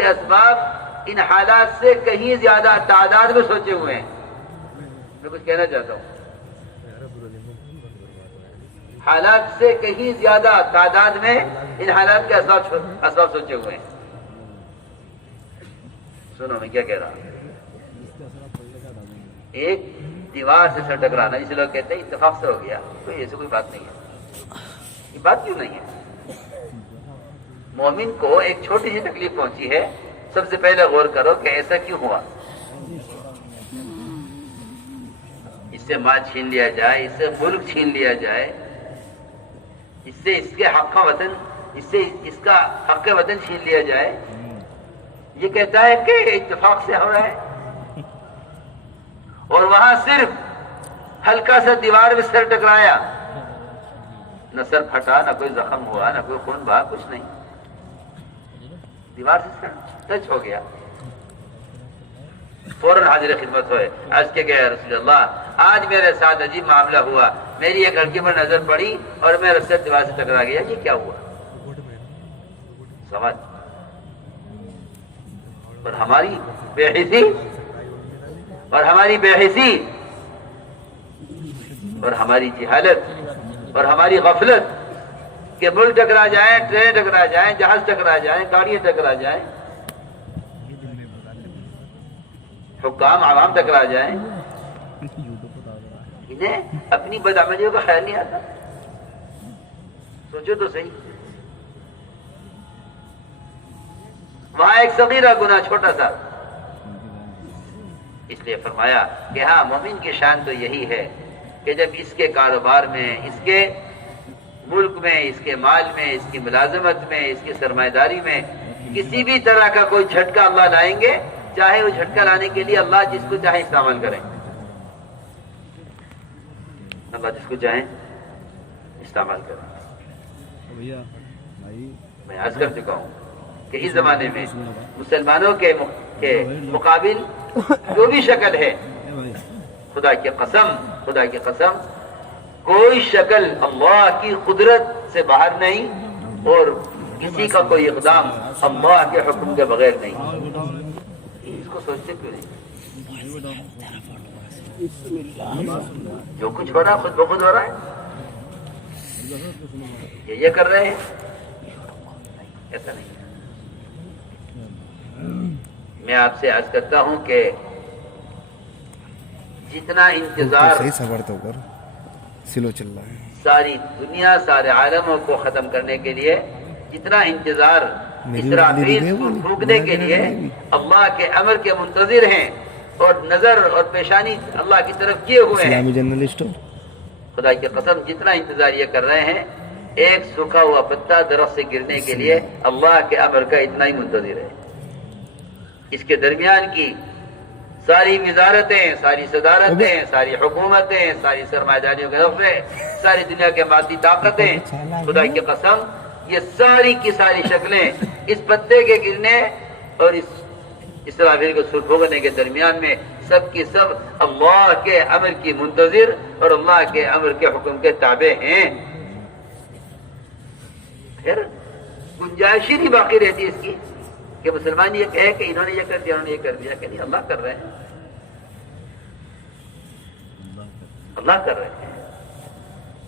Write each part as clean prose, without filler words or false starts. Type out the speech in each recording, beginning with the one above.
کے اسباب ان حالات سے کہیں زیادہ تعداد میں سوچے ہوئے ہیں. میں کچھ کہنا چاہتا ہوں، حالات سے کہیں زیادہ تعداد میں ان حالات کے اسباب سوچے ہوئے ہیں. سنو میں کیا کہہ رہا ہوں. ایک دیوار سے سر ٹکرانا، جسے لوگ کہتے ہیں اتفاق سے ہو گیا، کوئی ایسی کوئی بات نہیں ہے. یہ بات کیوں نہیں ہے؟ مومن کو ایک چھوٹی سی تکلیف پہنچی ہے، سب سے پہلے غور کرو کہ ایسا کیوں ہوا. اس سے مال چھین لیا جائے، اس سے ملک چھین لیا جائے، اس سے اس کے حق کا وطن، اس سے اس کا حق وطن چھین لیا جائے. یہ کہتا ہے کہ اتفاق سے ہو رہا ہے، اور وہاں صرف ہلکا سا دیوار میں سر ٹکرایا، نہ سر پھٹا، نہ کوئی زخم ہوا، نہ کوئی خون بہا، کچھ نہیں. دیوار سے سر ٹچ ہو گیا، فوراً حاضر خدمت ہوئے. عرض کے گئے رسول اللہ آج میرے ساتھ عجیب معاملہ ہوا، میری ایک لڑکی پر نظر پڑی اور میرا سر دیوار سے ٹکرا گیا. یہ کیا ہوا؟ سمجھ. اور ہماری بے حسی اور ہماری جہالت اور ہماری غفلت کہ ملک ٹکرا جائیں، ٹرین ٹکرا جائیں، جہاز ٹکرا جائیں، گاڑیاں ٹکرا جائیں، حکام عوام ٹکرا جائیں، انہیں اپنی بدعملیوں کا خیال نہیں آتا. سوچو تو صحیح. وہاں ایک صغیرہ گناہ، چھوٹا سا، اس لیے فرمایا کہ ہاں مومن کی شان تو یہی ہے کہ جب اس کے کاروبار میں، اس کے ملک میں، اس کے مال میں، اس کی ملازمت میں، اس کی سرمایہ داری میں کسی بھی طرح کا کوئی جھٹکا اللہ لائیں گے، چاہے وہ جھٹکا لانے کے لیے اللہ جس کو چاہے استعمال کریں. اللہ جس کو چاہے استعمال کریں. میں عرض کر چکا ہوں کہ اس زمانے میں مسلمانوں کے مقابل جو بھی شکل ہے، خدا کی قسم کوئی شکل اللہ کی قدرت سے باہر نہیں، اور کسی کا کوئی اقدام اللہ کے حکم کے بغیر نہیں. اس کو سوچتے کیوں نہیں؟ جو کچھ ہو رہا ہے خود بخود ہو رہا ہے. یہ کر رہے ہیں، ایسا نہیں. میں آپ سے عرض کرتا ہوں کہ جتنا انتظار ساری دنیا، سارے عالموں کو ختم کرنے کے لیے، جتنا انتظار اسرافیل کو پھونکنے کے لیے اللہ کے امر کے منتظر ہیں اور نظر اور پیشانی اللہ کی طرف کیے ہوئے ہیں، خدا کی قسم جتنا انتظار یہ کر رہے ہیں، ایک سوکھا ہوا پتا درخت سے گرنے کے لیے اللہ کے امر کا اتنا ہی منتظر ہے. اس کے درمیان کی ساری وزارتیں، ساری صدارتیں، ساری حکومتیں، ساری سرمایہ داریوں کے دفعے، ساری دنیا کے مادی طاقتیں، خدا کی قسم یہ ساری کی ساری شکلیں اس پتے کے گرنے اور اس اسرافیل کو سر بھوگنے کے درمیان میں سب کی سب اللہ کے امر کی منتظر اور اللہ کے امر کے حکم کے تابع ہیں. پھر گنجائش ہی نہیں باقی رہتی اس کی کہ مسلمان یہ کہے کہ انہوں نے یہ کر دیا، انہوں نے یہ کر دیا. کہ نہیں، اللہ کر رہے ہیں، اللہ کر رہے ہیں.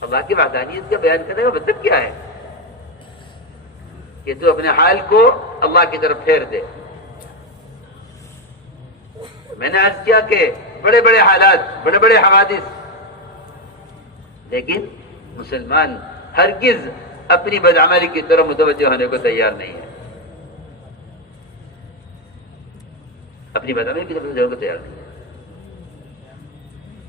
اللہ کی وحدانیت کا بیان کرنے کا مطلب کیا ہے؟ کہ تو اپنے حال کو اللہ کی طرف پھیر دے. میں نے عرض کیا کہ بڑے بڑے حالات، بڑے بڑے حوادث، لیکن مسلمان ہرگز اپنی بدعملی کی طرف متوجہ ہونے کو تیار نہیں ہے. اپنی بدعملی کی طرف متوجہ ہونے کو تیار نہیں ہے.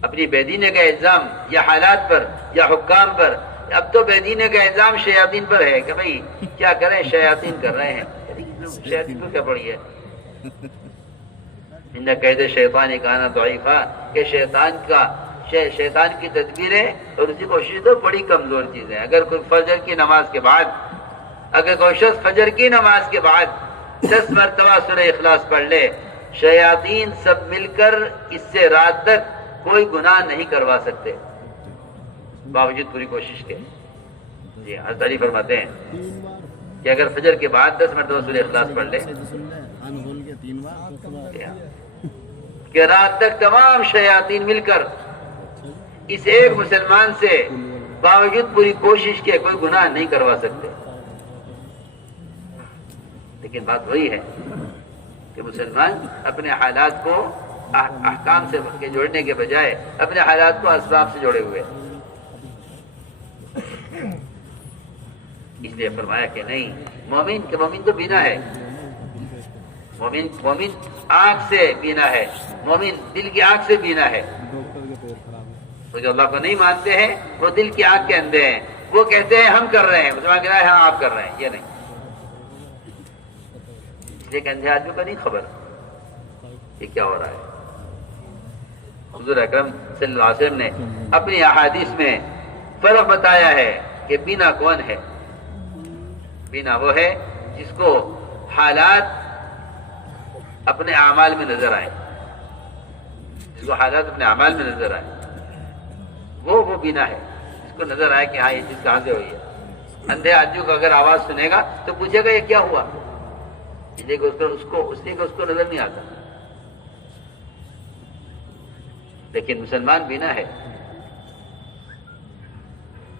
اپنی بے دینی کا الزام یا حالات پر یا حکام پر، اب تو بے دینی کا الزام شیاطین پر ہے کہ بھئی کیا کریں، شیاطین کر رہے ہیں. شیاطین کو کیا پڑی ہے؟ ان قید شیطان کان ضعیفا، کہ شیطان کی تدبیریں اور اس کی کوشش تو بڑی کمزور چیز ہے. اگر کوئی فجر کی نماز کے بعد، اگر کوئی شخص فجر کی نماز کے بعد 10 مرتبہ سورہ اخلاص پڑھ لے، شیاطین سب مل کر اس سے رات تک کوئی گناہ نہیں کروا سکتے باوجود پوری کوشش کے. جی حضرت علی فرماتے ہیں کہ اگر فجر کے بعد 10 مرتبہ سورہ اخلاص پڑھ لے کہ رات تک تمام شیاطین مل کر اس ایک مسلمان سے باوجود پوری کوشش کے کوئی گناہ نہیں کروا سکتے. لیکن بات وہی ہے کہ مسلمان اپنے حالات کو احکام سے جوڑنے کے بجائے اپنے حالات کو اسباب سے جوڑے ہوئے. اس لیے فرمایا کہ نہیں، مومن تو بینا ہے، مومن آنکھ سے بینا ہے، مومن دل کی آنکھ سے بینا ہے. تو جو اللہ کو نہیں مانتے ہیں وہ دل کی آنکھ کے اندھے ہیں. وہ کہتے ہیں ہم کر رہے ہیں، مسلمان کہہ رہا ہے ہاں آپ کر رہے ہیں. یہ نہیں، اس لیے کہ اندھے آدمی کو نہیں خبر یہ کیا ہو رہا ہے. حضور اکرم صلی اللہ علیہ وسلم نے اپنی احادیث میں فرق بتایا ہے کہ بینا کون ہے. بینا وہ ہے جس کو حالات اپنے اعمال میں نظر آئے، جس کو حالات اپنے اعمال میں نظر آئے، وہ بینا ہے. جس کو نظر آئے کہ ہاں یہ چیز کہاں سے ہوئی ہے. اندھے آدمی کو اگر آواز سنے گا تو پوچھے گا یہ کیا ہوا، اس لیے کہ اس کو نظر نہیں آتا. لیکن مسلمان بینا ہے.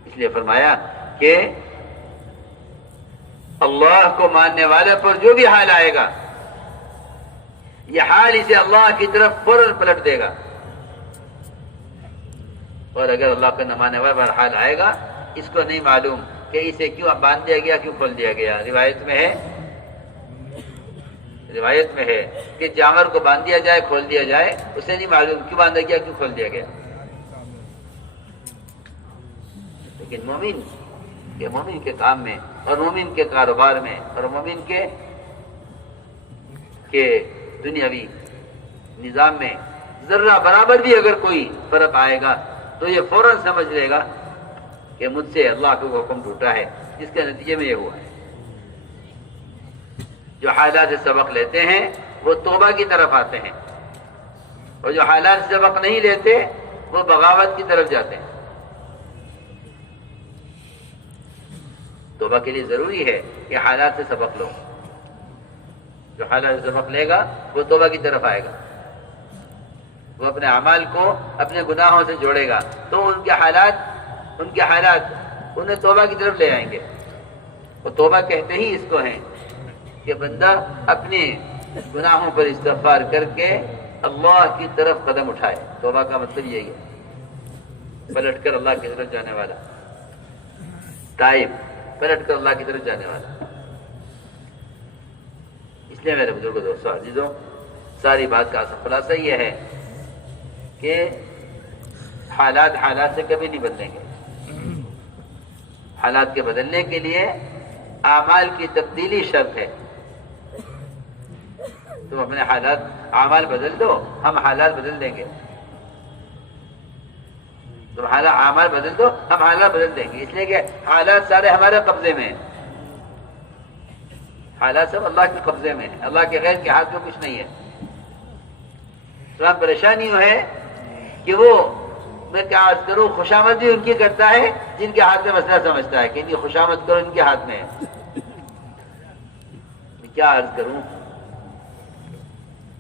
اس لیے فرمایا کہ اللہ کو ماننے والے پر جو بھی حال آئے گا یہ حال اسے اللہ کی طرف فوراً پلٹ دے گا. اور اگر اللہ کا نہ ماننے والے پر حال آئے گا اس کو نہیں معلوم کہ اسے کیوں باندھ دیا گیا، کیوں کھول دیا گیا. روایت میں ہے کہ جانور کو باندھ دیا جائے، کھول دیا جائے، اسے نہیں معلوم کیوں باندھا گیا، کیوں کھول دیا گیا. لیکن مومن کے کام میں اور مومن کے کاروبار میں اور مومن کے دنیاوی نظام میں ذرہ برابر بھی اگر کوئی فرق آئے گا تو یہ فوراً سمجھ لے گا کہ مجھ سے اللہ کا حکم ٹوٹا ہے، جس کے نتیجے میں یہ ہوا ہے. جو حالات سے سبق لیتے ہیں وہ توبہ کی طرف آتے ہیں، اور جو حالات سے سبق نہیں لیتے وہ بغاوت کی طرف جاتے ہیں. توبہ کے لیے ضروری ہے کہ حالات سے سبق لو. جو حالات سے سبق لے گا وہ توبہ کی طرف آئے گا، وہ اپنے اعمال کو اپنے گناہوں سے جوڑے گا تو ان کے حالات انہیں توبہ کی طرف لے آئیں گے. وہ توبہ کہتے ہی اس کو ہیں کہ بندہ اپنے گناہوں پر استغفار کر کے اللہ کی طرف قدم اٹھائے. توبہ کا مطلب یہی ہے، پلٹ کر اللہ کی طرف جانے والا، تائب، پلٹ کر اللہ کی طرف جانے والا. اس لیے میرے بزرگوں، دوستوں، عزیزوں، ساری بات کا خلاصہ یہ ہے کہ حالات سے کبھی نہیں بدلیں گے. حالات کے بدلنے کے لیے اعمال کی تبدیلی شرط ہے. تم اپنے اعمال بدل دو، ہم حالات بدل دیں گے. تم اعمال بدل دو، ہم حالات بدل دیں گے. اس لیے کہ حالات سارے ہمارے قبضے میں ہیں. حالات سب اللہ کے قبضے میں ہیں، اللہ کے غیر کے ہاتھ میں کچھ نہیں ہے. تو ہم پریشانی ہے کہ وہ، میں کیا عرض کروں، خوشامد بھی ان کی کرتا ہے جن کے ہاتھ میں مسئلہ سمجھتا ہے کہ ان کی خوشامد کرو، ان کے ہاتھ میں ہے. میں کیا عرض کروں،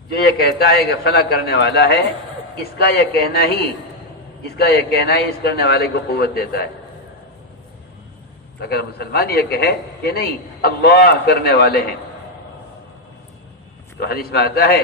جو یہ کہتا ہے کہ فلاں کرنے والا ہے، اس کا یہ کہنا ہی اس کرنے والے کو قوت دیتا ہے. اگر مسلمان یہ کہے کہ نہیں اللہ کرنے والے ہیں، تو حدیث میں آتا ہے